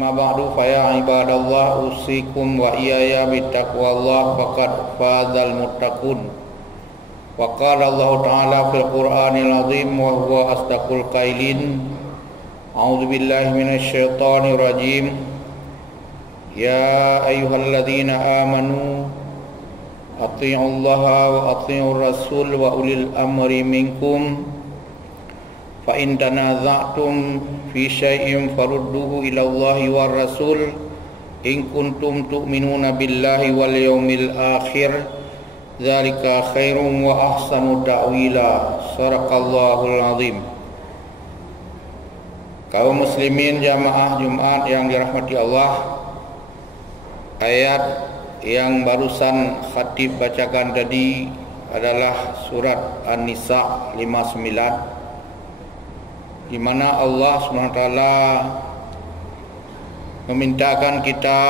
Amma ba'du fa ya ibadallah usikum wa iyaya bittaqwallah faqad fazal muttaqun. Wa qala Allah ta'ala fil Qur'anil azim wa huwa asdaqul qailin. A'udzu billahi minasy syaithanir rajim. Ya ayyuhalladzina amanu athi'ullaha wa athi'ur rasul wa ulil amri minkum. Fa in tanaza'tum fi syai'in farudduhu ila Allahi war rasul in kuntum tu'minuna billahi wal yaumil akhir dzalika khairum wa ahsanu ta'wila. Shadaqallahul azim. Kaum muslimin jamaah Jumat yang dirahmati Allah, ayat yang barusan khatib bacakan tadi adalah surat An-Nisa 59, di mana Allah SWT memintakan kita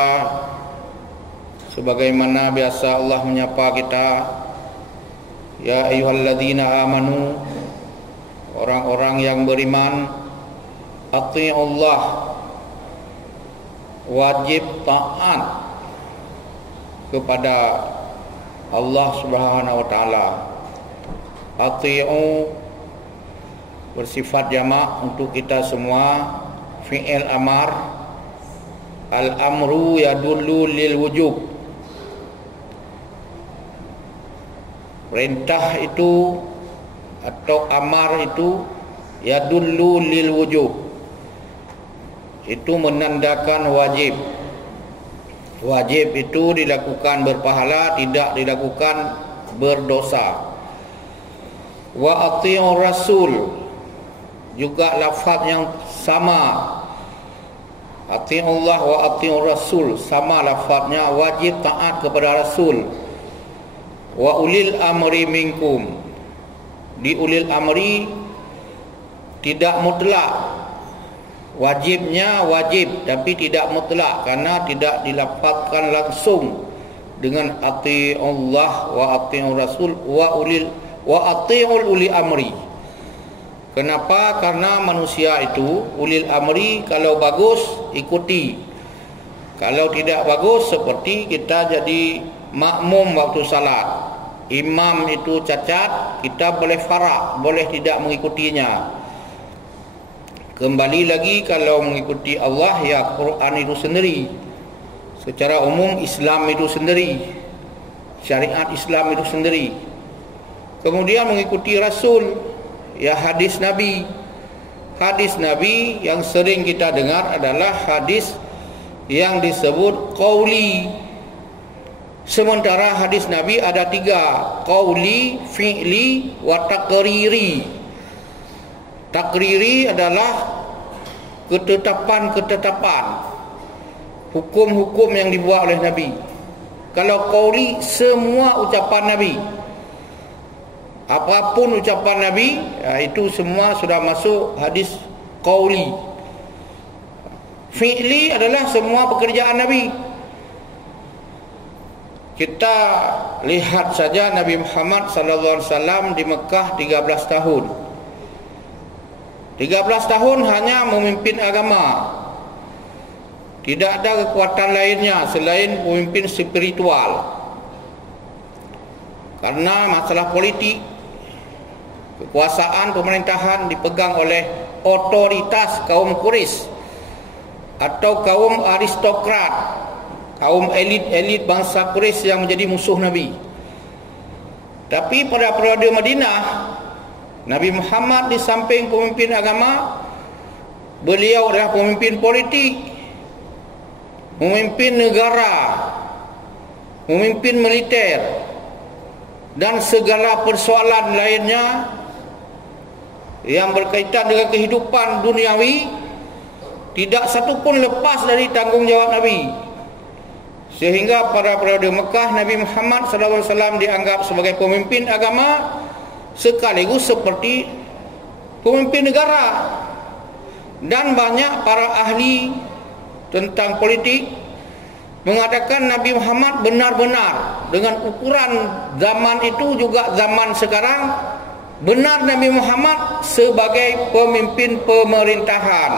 sebagaimana biasa Allah menyapa kita, ya ayyuhalladzina amanu, orang-orang yang beriman, athi'ullah, wajib taat kepada Allah Subhanahu wa taala. Athi'u bersifat jamak untuk kita semua, fi'il amar. Al-amru yadullu lil wujub. Perintah itu atau amar itu yadullu lil wujub, itu menandakan wajib. Wajib itu dilakukan berpahala, tidak dilakukan berdosa. Wa athi'ur rasul, juga lafaz yang sama. Athi'ullah wa athi'ur rasul, sama lafaznya, wajib taat kepada rasul. Wa ulil amri minkum, di ulil amri tidak mutlak, wajibnya wajib tapi tidak mutlak, karena tidak dilafazkan langsung dengan athi'ullah wa athi'ur rasul wa athi'ul uli amri. Kenapa? Karena manusia itu ulil amri, kalau bagus ikuti, kalau tidak bagus seperti kita jadi makmum waktu salat. Imam itu cacat, kita boleh farak, boleh tidak mengikutinya. Kembali lagi, kalau mengikuti Allah, ya Quran itu sendiri. Secara umum Islam itu sendiri, syariat Islam itu sendiri. Kemudian mengikuti Rasul, ya hadis Nabi. Hadis Nabi yang sering kita dengar adalah hadis yang disebut qauli. Sementara hadis Nabi ada 3, qauli, fi'li, wa taqriri. Takriri adalah ketetapan-ketetapan, hukum-hukum yang dibuat oleh Nabi. Kalau qauli, semua ucapan Nabi, apapun ucapan Nabi, itu semua sudah masuk hadis qauli. Fi'li adalah semua pekerjaan Nabi. Kita lihat saja Nabi Muhammad SAW di Mekah 13 tahun. 13 tahun hanya memimpin agama. Tidak ada kekuatan lainnya selain pemimpin spiritual. Karena masalah politik, kekuasaan pemerintahan dipegang oleh otoritas kaum Quraisy atau kaum aristokrat, kaum elit-elit bangsa Quraisy yang menjadi musuh Nabi. Tapi pada periode Madinah, Nabi Muhammad di samping pemimpin agama, beliau adalah pemimpin politik, memimpin negara, memimpin militer, dan segala persoalan lainnya yang berkaitan dengan kehidupan duniawi, tidak satu pun lepas dari tanggungjawab Nabi. Sehingga pada periode Mekah, Nabi Muhammad SAW dianggap sebagai pemimpin agama sekaligus seperti pemimpin negara. Dan banyak para ahli tentang politik mengatakan Nabi Muhammad benar-benar, dengan ukuran zaman itu juga zaman sekarang, benar Nabi Muhammad sebagai pemimpin pemerintahan.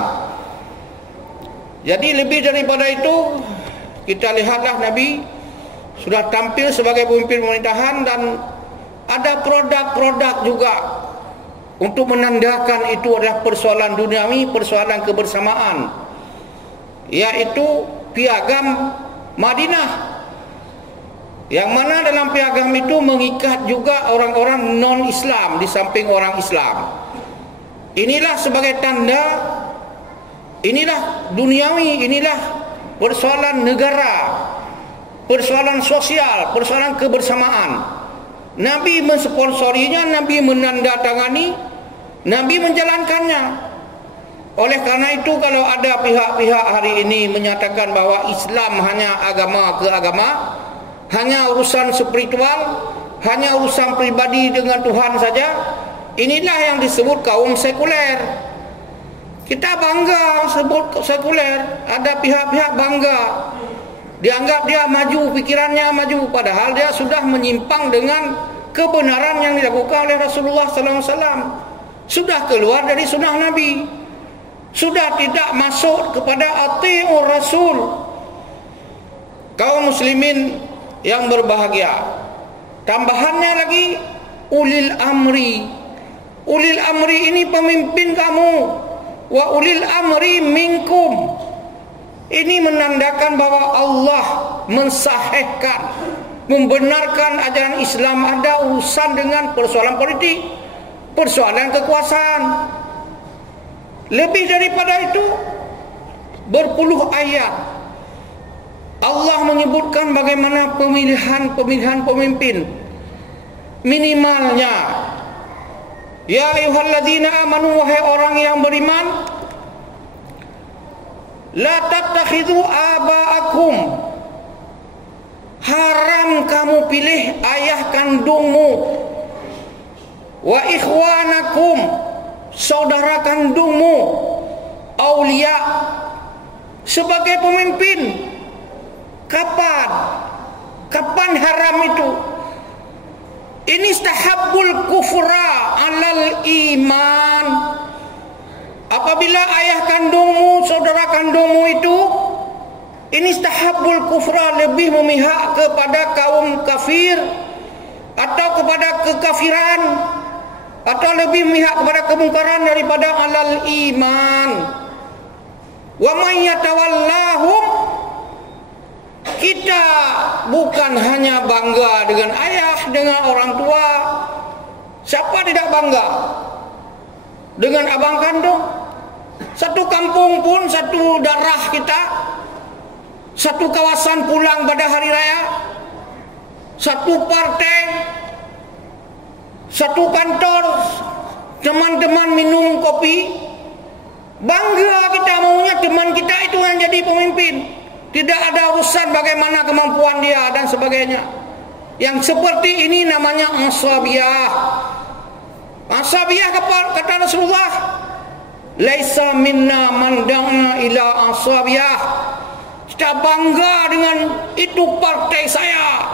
Jadi lebih daripada itu, kita lihatlah Nabi sudah tampil sebagai pemimpin pemerintahan dan ada produk-produk juga untuk menandakan itu adalah persoalan duniawi, persoalan kebersamaan, yaitu piagam Madinah, yang mana dalam piagam itu mengikat juga orang-orang non-Islam di samping orang Islam. Inilah sebagai tanda, inilah duniawi, inilah persoalan negara, persoalan sosial, persoalan kebersamaan. Nabi mensponsorinya, Nabi menandatangani, Nabi menjalankannya. Oleh karena itu, kalau ada pihak-pihak hari ini menyatakan bahwa Islam hanya agama ke agama, hanya urusan spiritual, hanya urusan pribadi dengan Tuhan saja, inilah yang disebut kaum sekuler. Kita bangga sebut sekuler. Ada pihak-pihak bangga, dianggap dia maju, pikirannya maju, padahal dia sudah menyimpang dengan kebenaran yang dilakukan oleh Rasulullah SAW. Sudah keluar dari sunnah Nabi, sudah tidak masuk kepada ati'ur Rasul. Kaum muslimin yang berbahagia, tambahannya lagi ulil amri. Ulil amri ini pemimpin kamu. Wa ulil amri minkum. Ini menandakan bahwa Allah mensahihkan, membenarkan ajaran Islam. Ada urusan dengan persoalan politik, persoalan kekuasaan. Lebih daripada itu, berpuluh ayat Allah menyebutkan bagaimana pemilihan pemimpin. Minimalnya, ya ayyuhalladzina amanu, wahai orang yang beriman, la tattakhidhu aba'akum, haram kamu pilih ayah kandungmu, wa ikhwanakum, saudara kandungmu, aulia, sebagai pemimpin. Kapan haram itu? Ini istahabbul kufra alal iman. Apabila ayah kandungmu, saudara kandungmu itu, ini istahabbul kufra, lebih memihak kepada kaum kafir atau kepada kekafiran, atau lebih memihak kepada kemungkaran daripada alal iman. Wa man yatawallahum, kita bukan hanya bangga dengan ayah, dengan orang tua. Siapa tidak bangga dengan abang kandung? Satu kampung pun, satu darah kita, satu kawasan pulang pada hari raya, satu partai, satu kantor, teman-teman minum kopi. Bangga kita, maunya teman kita itu yang jadi pemimpin. Tidak ada urusan bagaimana kemampuan dia dan sebagainya. Yang seperti ini namanya asabiyah. Asabiyah kata Rasulullah, laisa minna man da'a ila asabiyah. Kita bangga dengan itu partai saya,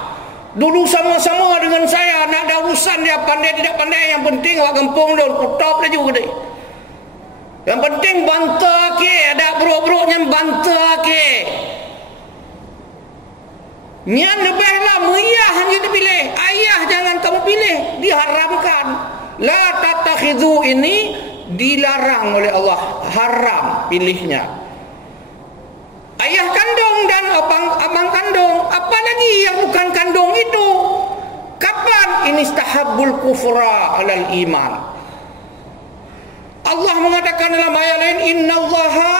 dulu sama-sama dengan saya, nak ada urusan dia pandai tidak pandai, yang penting awak kampung dia kutop dia juga deh. Yang penting bantah ke, ada buruk-buruknya bantah ke. Yang lebihlah ayah hanya dipilih, ayah jangan kamu pilih, diharamkan. La tattakhidhu ini dilarang oleh Allah, haram pilihnya. Ayah kandung dan abang kandung, apalagi yang bukan kandung itu. Kapan ini istahabbul kufra alal iman? Allah mengatakan dalam ayat lain, innallaha,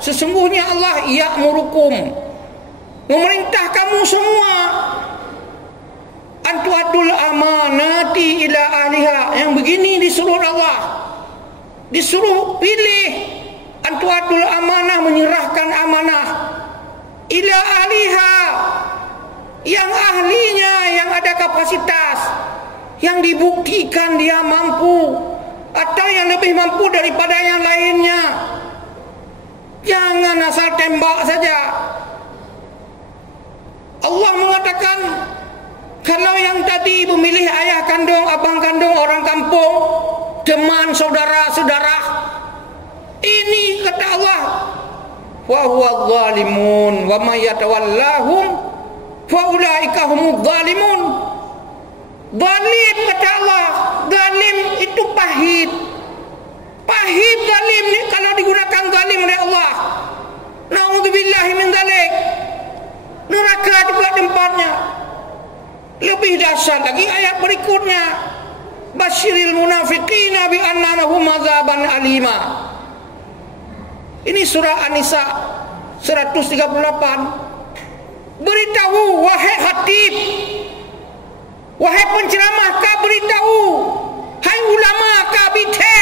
sesungguhnya Allah ya'murukum, memerintah kamu semua, antu'adul amanati ila ahliha. Yang begini disuruh Allah, disuruh pilih antu'adul amanah, menyerahkan amanah ila ahliha, yang ahlinya, yang ada kapasitas, yang dibuktikan dia mampu atau yang lebih mampu daripada yang lainnya. Jangan asal tembak saja. Allah mengatakan, kalau yang tadi memilih ayah kandung, abang kandung, orang kampung, teman, saudara-saudara, ini kata Allah fa huwa zalimun wa may yatawallahum fa ulaika humudz zalimun. Zalim kata Allah, zalim itu pahit. Pahit zalim ni kalau digunakan zalim oleh Allah. Na'udzubillahi min dzalik. Neraka juga tempatnya. Lebih dahsyat lagi ayat berikutnya. Basyiril munafiqina bi anna lahum azaban alima. Ini surah An-Nisa 138. Beritahu wahai khatib, wahai penceramah, kau beritahu, hai ulama, kau bite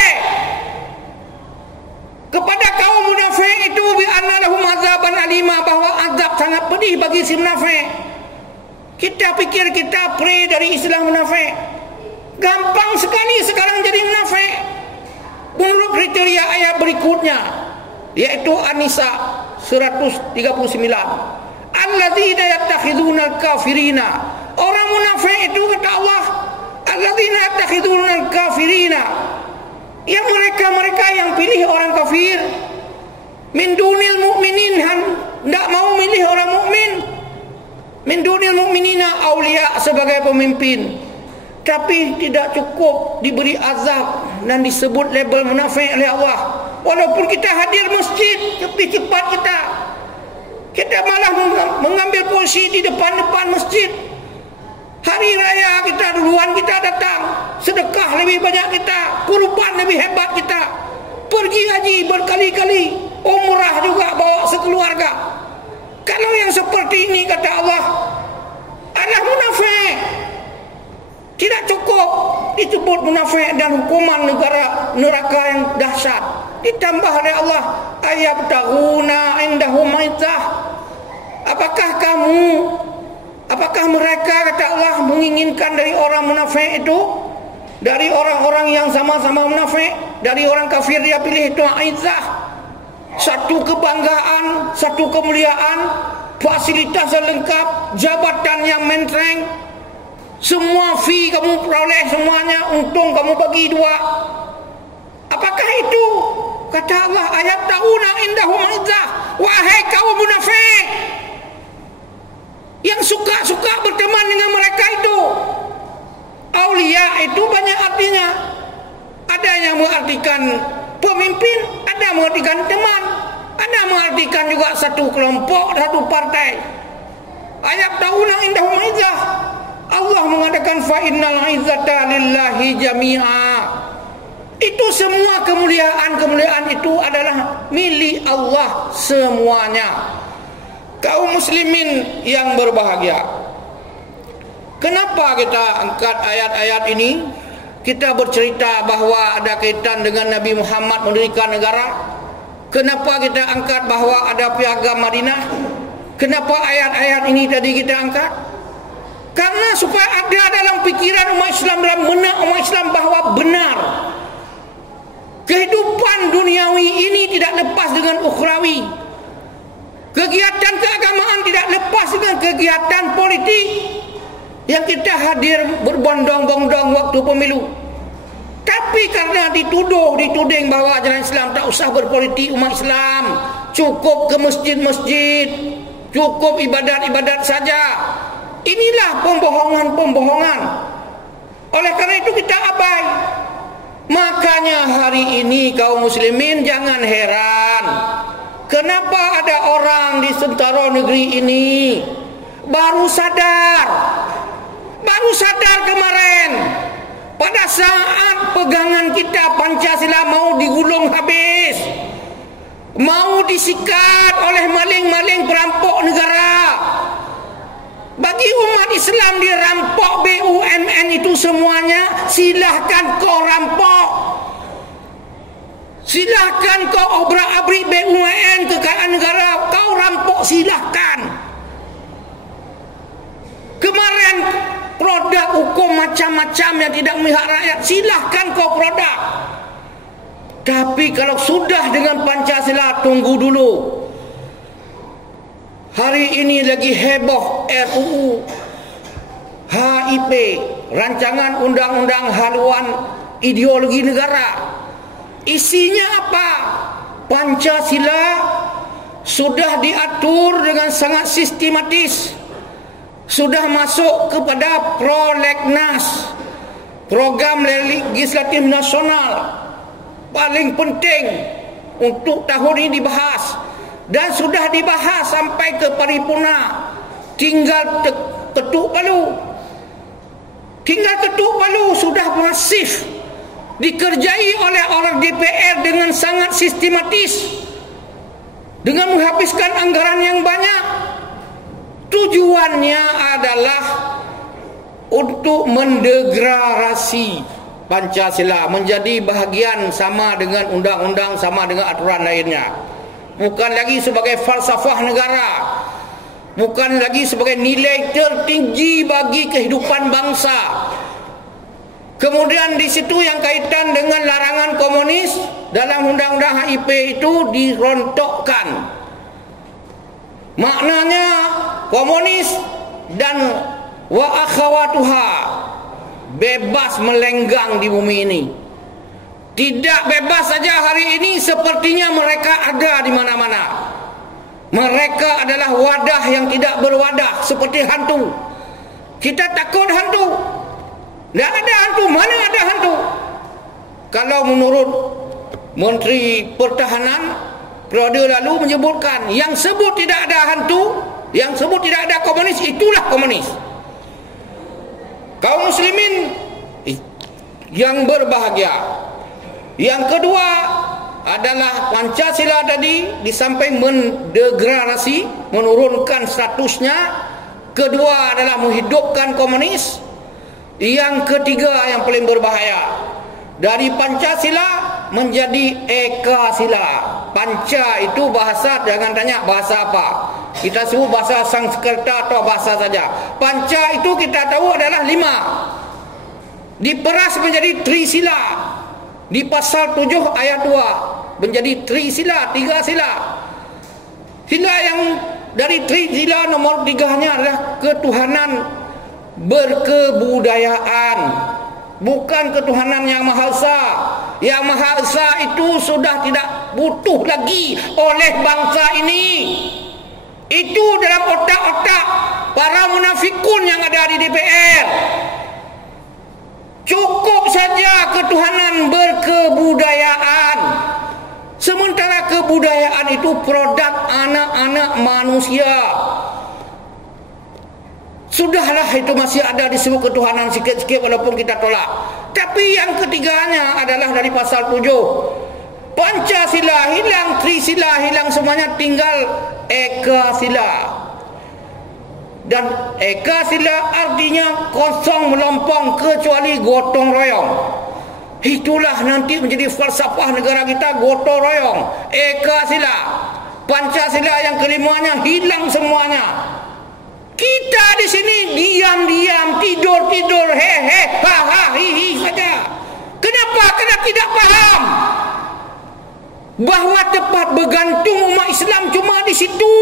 kepada kaum munafik itu bi anna lahum azaban alima, bahwa azab sangat pedih bagi si munafik. Kita pikir kita pray dari istilah munafik. Gampang sekali sekarang jadi munafik menurut kriteria ayat berikutnya, yaitu An-Nisa 139. Alladzina yattakhiduna al-kafirina. Orang munafik itu kata Allah, alladzina yattakhiduna al-kafirina, yang mereka yang pilih orang kafir, min dunil mu'minin, hendak mau milih orang mukmin, min dunil mu'minina aulia, sebagai pemimpin. Tapi tidak cukup diberi azab dan disebut label munafik oleh Allah. Walaupun kita hadir masjid, tapi cepat kita malah mengambil kursi di depan masjid. Hari raya kita duluan kita datang, sedekah lebih banyak kita, kurban lebih hebat kita, pergi haji berkali-kali, umrah juga bawa sekeluarga. Kalau yang seperti ini kata Allah adalah munafik. Tidak cukup disebut munafik dan hukuman neraka yang dahsyat. Ditambah oleh Allah, ayabtaghuna indahum izzah. Apakah mereka kata Allah menginginkan dari orang munafik itu, dari orang-orang yang sama-sama munafik, dari orang kafir dia pilih itu izzah, satu kebanggaan, satu kemuliaan, fasilitas yang lengkap, jabatan yang mentereng, semua fee kamu peroleh semuanya, untung kamu bagi dua. Apakah itu? Kata Allah, ayat ta'una indahum izzah. Wahai kaum munafik yang suka-suka berteman dengan mereka itu. Aulia itu banyak artinya. Ada yang mengartikan pemimpin, ada mengartikan teman, ada mengartikan juga satu kelompok, satu partai. Ayat ta'una indahum izzah, Allah mengatakan fa innal izzata lillahi jami'a. Itu semua kemuliaan itu adalah milik Allah semuanya. Kaum muslimin yang berbahagia, kenapa kita angkat ayat-ayat ini? Kita bercerita bahwa ada kaitan dengan Nabi Muhammad mendirikan negara. Kenapa kita angkat bahwa ada piagam Madinah? Kenapa ayat-ayat ini tadi kita angkat? Karena supaya ada dalam pikiran umat Islam, dalam benak umat Islam, bahwa benar kehidupan duniawi ini tidak lepas dengan ukhrawi. Kegiatan keagamaan tidak lepas dengan kegiatan politik yang kita hadir berbondong-bondong waktu pemilu. Tapi karena dituding bahwa ajaran Islam tak usah berpolitik, umat Islam cukup ke masjid-masjid, cukup ibadat-ibadat saja. Inilah pembohongan-pembohongan. Oleh karena itu kita abai. Makanya hari ini kaum muslimin jangan heran kenapa ada orang di seantero negeri ini baru sadar kemarin, pada saat pegangan kita Pancasila mau digulung habis, mau disikat oleh maling-maling perampok negara. Bagi umat Islam dirampok BUMN itu semuanya, silahkan kau rampok, silahkan kau obrak-abrik BUMN, kekayaan negara, kau rampok silahkan. Kemarin produk hukum macam-macam yang tidak memihak rakyat, silahkan kau produk. Tapi kalau sudah dengan Pancasila, tunggu dulu. Hari ini lagi heboh RUU HIP, rancangan undang-undang haluan ideologi negara. Isinya apa? Pancasila sudah diatur dengan sangat sistematis, sudah masuk kepada prolegnas, program legislatif nasional paling penting untuk tahun ini dibahas, dan sudah dibahas sampai ke paripurna. Tinggal ketuk palu, sudah masif dikerjai oleh orang DPR dengan sangat sistematis, dengan menghabiskan anggaran yang banyak. Tujuannya adalah untuk mendegradasi Pancasila menjadi bahagian sama dengan undang-undang, sama dengan aturan lainnya. Bukan lagi sebagai falsafah negara, bukan lagi sebagai nilai tertinggi bagi kehidupan bangsa. Kemudian di situ yang kaitan dengan larangan komunis dalam undang-undang HIP itu dirontokkan. Maknanya komunis dan wa akhawatuha bebas melenggang di bumi ini. Tidak bebas saja hari ini, sepertinya mereka ada di mana-mana. Mereka adalah wadah yang tidak berwadah, seperti hantu. Kita takut hantu. Tidak ada hantu. Mana ada hantu? Kalau menurut Menteri Pertahanan periode lalu menyebutkan, yang sebut tidak ada hantu, yang sebut tidak ada komunis, itulah komunis. Kaum muslimin yang berbahagia. Yang kedua adalah Pancasila tadi disampaikan mendegradasi, menurunkan statusnya. Kedua adalah menghidupkan komunis. Yang ketiga yang paling berbahaya, dari Pancasila menjadi Ekasila. Panca itu bahasa, jangan tanya bahasa apa. Kita sebut bahasa Sanskerta atau bahasa saja. Panca itu kita tahu adalah 5. Diperas menjadi Trisila. Di pasal 7 ayat 2 menjadi Trisila, 3 sila. Sila yang dari Trisila nomor 3-nya adalah ketuhanan berkebudayaan, bukan ketuhanan yang Maha Esa. Yang Maha Esa itu sudah tidak butuh lagi oleh bangsa ini. Itu dalam otak-otak para munafikun yang ada di DPR. Cukup saja ketuhanan berkebudayaan. Sementara kebudayaan itu produk anak-anak manusia. Sudahlah, itu masih ada disebut ketuhanan sikit-sikit walaupun kita tolak. Tapi yang ketiganya adalah dari pasal 7. Pancasila hilang, Trisila hilang, semuanya tinggal Ekasila. Dan Ekasila artinya kosong melompong kecuali gotong royong. Itulah nanti menjadi falsafah negara kita, gotong royong. Ekasila. Pancasila yang kelimanya hilang semuanya. Kita di sini diam-diam, tidur-tidur, he-he, ha-ha, hi-hi saja. Kenapa? Karena tidak paham bahawa tempat bergantung umat Islam cuma di situ.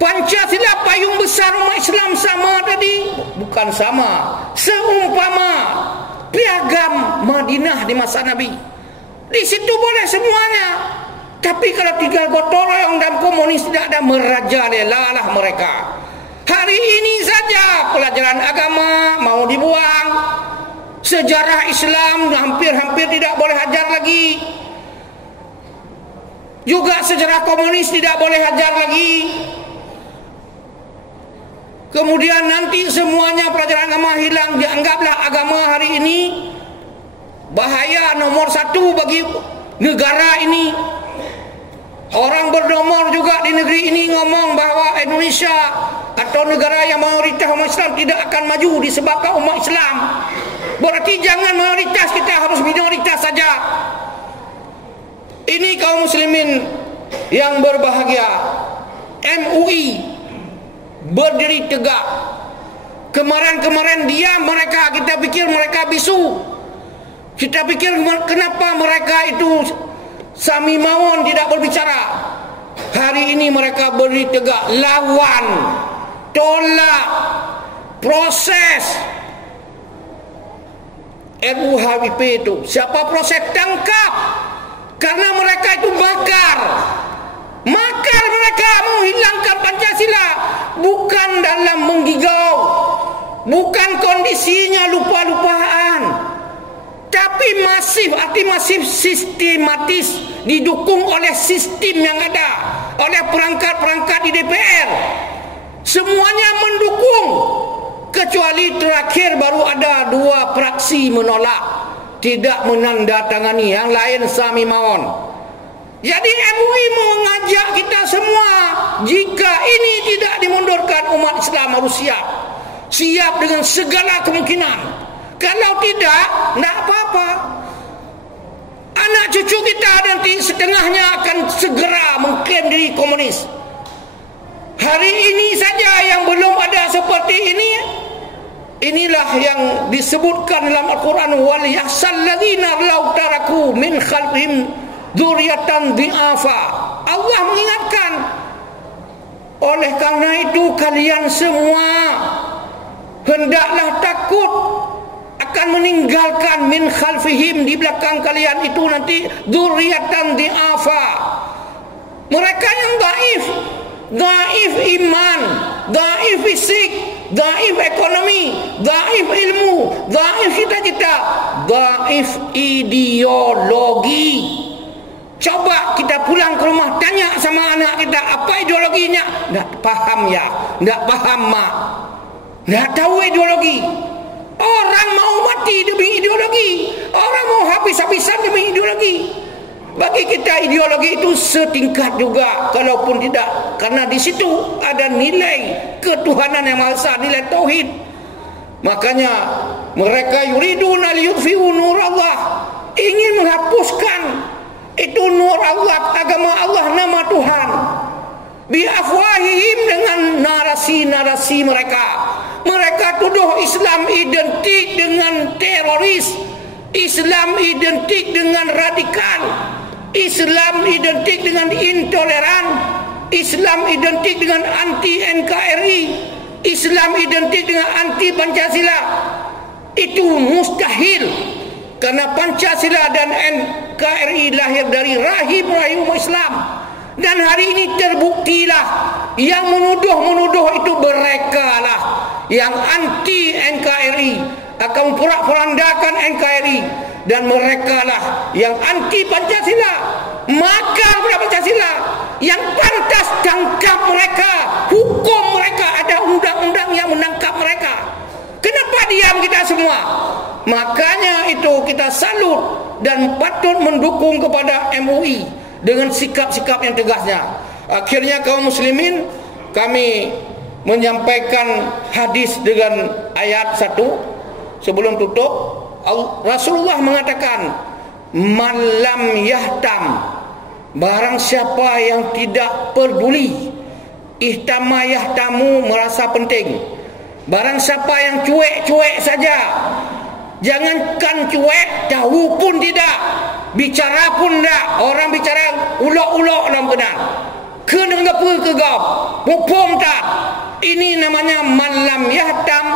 Pancasila payung besar umat Islam sama tadi? Bukan sama. Seumpama piagam Madinah di masa Nabi. Di situ boleh semuanya. Tapi kalau tinggal gotong royong dan komunis, tidak ada, merajalela lah mereka. Hari ini saja pelajaran agama mau dibuang. Sejarah Islam hampir-hampir tidak boleh ajar lagi. Juga sejarah komunis tidak boleh ajar lagi. Kemudian nanti semuanya pelajaran agama hilang. Dianggaplah agama hari ini bahaya nomor 1 bagi negara ini. Orang bernomor juga di negeri ini ngomong bahawa Indonesia atau negara yang mayoritas umat Islam tidak akan maju disebabkan umat Islam. Berarti jangan mayoritas, kita harus minoritas saja. Ini kaum muslimin yang berbahagia. MUI berdiri tegak. Kemarin-kemarin diam mereka, kita pikir mereka bisu. Kita pikir kenapa mereka itu Sami Mawon tidak berbicara. Hari ini mereka berdiri tegak, lawan, tolak proses RUU HIP itu. Siapa proses? Tangkap. Karena mereka itu bakar. Makar mereka menghilangkan Pancasila bukan dalam menggigau, bukan kondisinya lupa-lupaan, tapi masif, arti masif sistematis, didukung oleh sistem yang ada, oleh perangkat-perangkat di DPR. Semuanya mendukung, kecuali terakhir baru ada 2 fraksi menolak, tidak menandatangani, yang lain sami mawon. Jadi MUI mengajak kita semua, jika ini tidak dimundurkan, umat Islam harus siap dengan segala kemungkinan. Kalau tidak, tidak apa-apa. Anak cucu kita nanti setengahnya akan segera mengklaim diri komunis. Hari ini saja yang belum ada seperti ini. Inilah yang disebutkan dalam Al-Quran, wal yahsal ladzina law taraku min khalfihim dzurriatan dhi'afa. Allah mengingatkan, oleh karena itu kalian semua hendaklah takut akan meninggalkan min khalfihim, di belakang kalian itu nanti dzurriatan dhi'afa, mereka yang dhaif iman, dhaif fisik, dhaif ekonomi, dhaif ilmu, dhaif cita-cita, dhaif ideologi. Coba kita pulang ke rumah, tanya sama anak kita, apa ideologinya? Tak faham ya, tak faham mak, tak tahu ideologi. Orang mau mati demi ideologi, orang mau habis-habisan demi ideologi. Bagi kita ideologi itu setingkat juga, kalaupun tidak, karena di situ ada nilai ketuhanan yang Maha Esa, nilai tauhid. Makanya mereka yuriduna liyutfi'u nur Allah, ingin menghapuskan itu nur Allah, agama Allah, nama Tuhan, biafwahihim, dengan narasi-narasi mereka. Mereka tuduh Islam identik dengan teroris, Islam identik dengan radikal, Islam identik dengan intoleran, Islam identik dengan anti NKRI, Islam identik dengan anti Pancasila. Itu mustahil, karena Pancasila dan NKRI lahir dari rahim-rahim umat Islam. Dan hari ini terbuktilah, yang menuduh itu mereka lah yang anti NKRI, akan memporak-porandakan NKRI, dan mereka lah yang anti Pancasila, makar pada Pancasila. Yang pantas tangkap mereka, hukum mereka, ada undang-undang yang menangkap mereka. Kenapa diam kita semua? Makanya itu kita salut dan patut mendukung kepada MUI dengan sikap-sikap yang tegasnya. Akhirnya kaum muslimin, kami menyampaikan hadis dengan ayat 1 sebelum tutup. Rasulullah mengatakan, man lam yahtam, barang siapa yang tidak peduli, ihtama yahtamu, merasa penting. Barang siapa yang cuek-cuek saja, jangankan cuek, tahu pun tidak, bicara pun tidak. Orang bicara ulok-ulok dalam benar, kena ngapa ke gap, pupum tak. Ini namanya man lam yahtam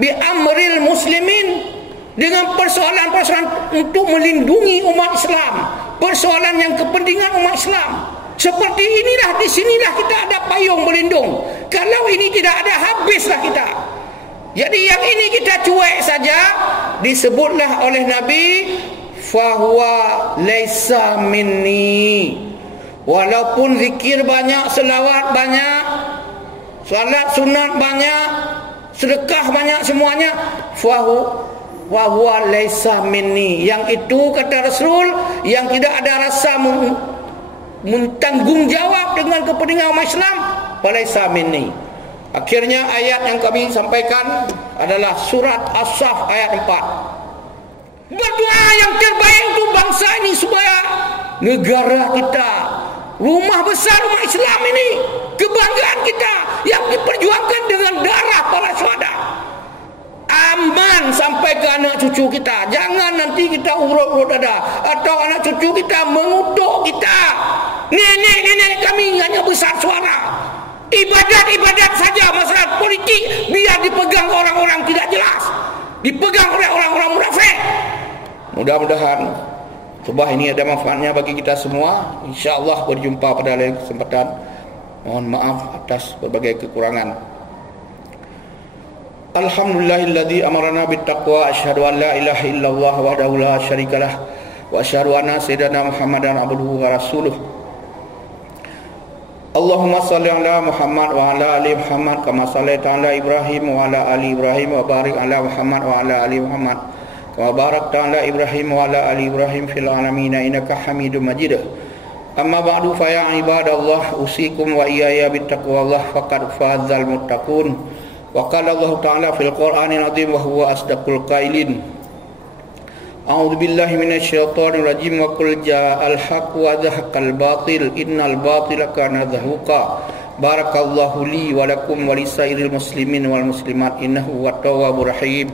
bi amril muslimin, dengan persoalan-persoalan untuk melindungi umat Islam, persoalan yang kepentingan umat Islam. Seperti inilah, di sinilah kita ada payung berlindung. Kalau ini tidak ada, habislah kita. Jadi yang ini kita cuek saja, disebutlah oleh Nabi, fahuwa laisa minni. Walaupun zikir banyak, selawat banyak, salat sunat banyak, sedekah banyak, semuanya, fahuwa laisa minni. Yang itu, kata Rasul, yang tidak ada rasa mentanggungjawab dengan kepentingan umat Islam, falaisa minni. Akhirnya ayat yang kami sampaikan adalah surat As-Saff ayat 4. Berdoa yang terbaik untuk bangsa ini, supaya negara kita, rumah besar umat Islam ini, kebanggaan kita yang diperjuangkan dengan darah para syuhada, aman sampai ke anak cucu kita. Jangan nanti kita urut-urut dada, atau anak cucu kita mengutuk kita, nenek-nenek kami hanya besar suara, ibadat-ibadat saja, masalah politik biar dipegang orang-orang tidak jelas, dipegang oleh orang-orang munafik. Mudah-mudahan Khutbah ini ada manfaatnya bagi kita semua. InsyaAllah berjumpa pada lain kesempatan. Mohon maaf atas berbagai kekurangan. Alhamdulillahilladzi amarana bittaqwa. Asyhadu an la ilaha illallah wahdahu la syarikalah. Wa asyhadu anna sayyidana Muhammadan abduhu wa rasuluh. Allahumma salli ala Muhammad wa ala ali Muhammad kama sallaita ala Ibrahim wa ala ali Ibrahim wa barik ala Muhammad wa ala ali Muhammad kama barakta ala Ibrahim wa ala ali Ibrahim fil alamin innaka Hamidum Majid. Amma ba'du fa ya ibadallah usikum wa iyaya bittaqwallah faqad fazal muttaqun. Wa qala Allah ta'ala fil Qur'anil azim wa huwa asdaqul qailin. A'udzu billahi minasyaitonir rajim wa qul ja'al haqq wa zahaqal batil innal batila kana zahuqa. Barakallahu li wa lakum wa lisairil muslimin wal muslimat innahu wat tawwabur rahim.